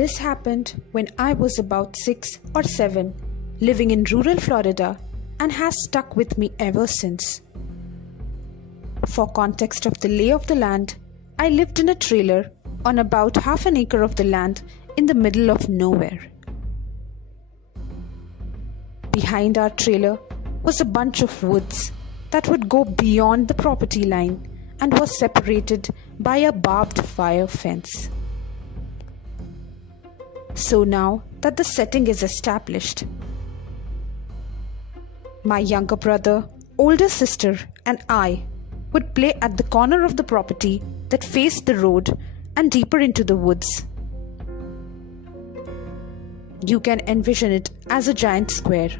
This happened when I was about 6 or 7, living in rural Florida, and has stuck with me ever since. For context of the lay of the land, I lived in a trailer on about half an acre of the land in the middle of nowhere. Behind our trailer was a bunch of woods that would go beyond the property line and was separated by a barbed wire fence. So now that the setting is established, my younger brother, older sister, and I would play at the corner of the property that faced the road and deeper into the woods. You can envision it as a giant square.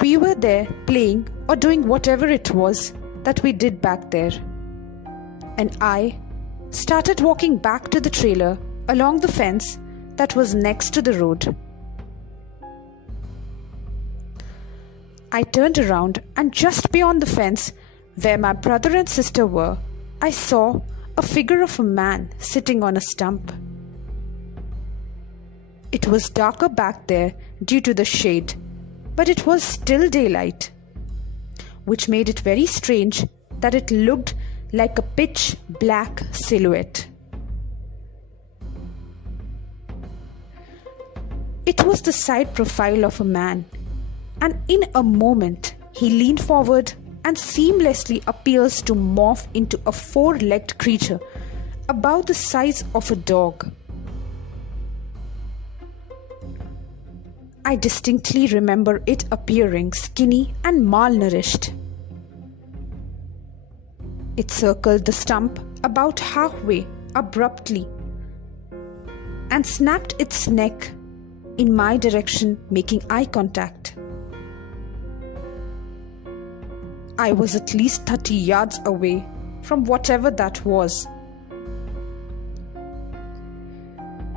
We were there playing or doing whatever it was that we did back there. And I started walking back to the trailer along the fence that was next to the road. I turned around, and just beyond the fence, where my brother and sister were, I saw a figure of a man sitting on a stump. It was darker back there due to the shade, but it was still daylight, which made it very strange that it looked like a pitch black silhouette. It was the side profile of a man, and in a moment he leaned forward and seamlessly appears to morph into a four-legged creature about the size of a dog. I distinctly remember it appearing skinny and malnourished. It circled the stump about halfway abruptly and snapped its neck in my direction, making eye contact. I was at least 30 yards away from whatever that was.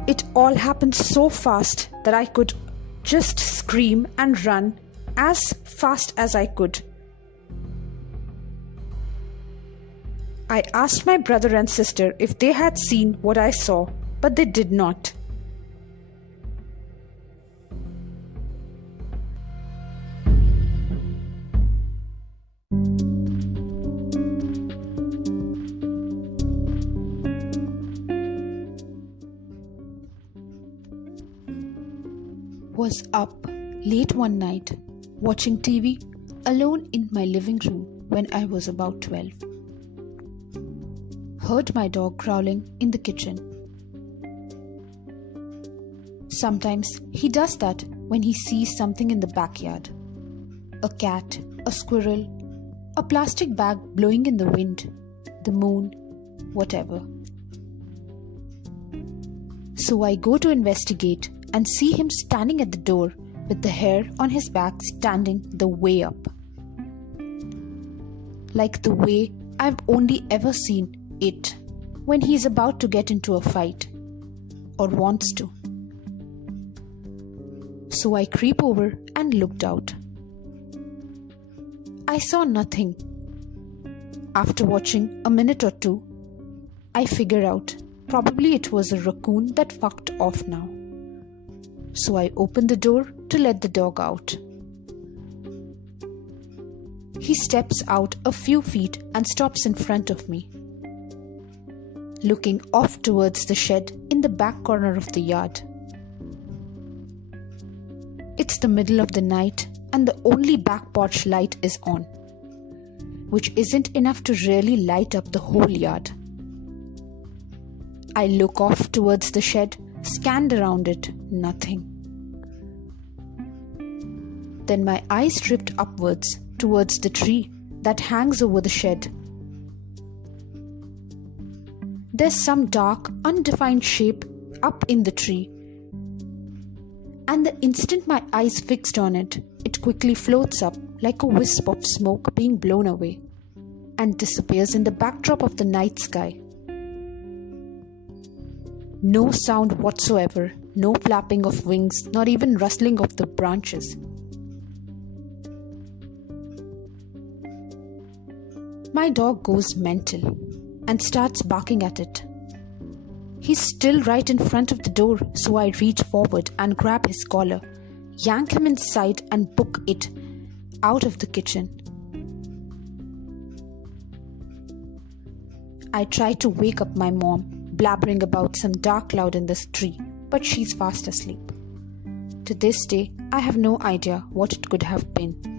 It all happened so fast that I could just scream and run as fast as I could. I asked my brother and sister if they had seen what I saw, but they did not. Was up late one night watching TV alone in my living room when I was about 12. Heard my dog growling in the kitchen. Sometimes he does that when he sees something in the backyard. A cat, a squirrel, a plastic bag blowing in the wind, the moon, whatever. So I go to investigate and see him standing at the door with the hair on his back standing the way up. Like the way I've only ever seen it when he's about to get into a fight or wants to. So I creep over and looked out. I saw nothing. After watching a minute or two, I figure out probably it was a raccoon that fucked off now. So I open the door to let the dog out. He steps out a few feet and stops in front of me, looking off towards the shed in the back corner of the yard. It's the middle of the night and the only back porch light is on, which isn't enough to really light up the whole yard. I look off towards the shed, scanned around it, nothing. Then my eyes drift upwards towards the tree that hangs over the shed. There's some dark, undefined shape up in the tree, and the instant my eyes fixed on it, it quickly floats up like a wisp of smoke being blown away and disappears in the backdrop of the night sky. No sound whatsoever, no flapping of wings, not even rustling of the branches. My dog goes mental and starts barking at it, He's still right in front of the door, so I reach forward and grab his collar, yank him inside and book it out of the kitchen. I try to wake up my mom, blabbering about some dark cloud in the tree, but she's fast asleep. To this day, I have no idea what it could have been.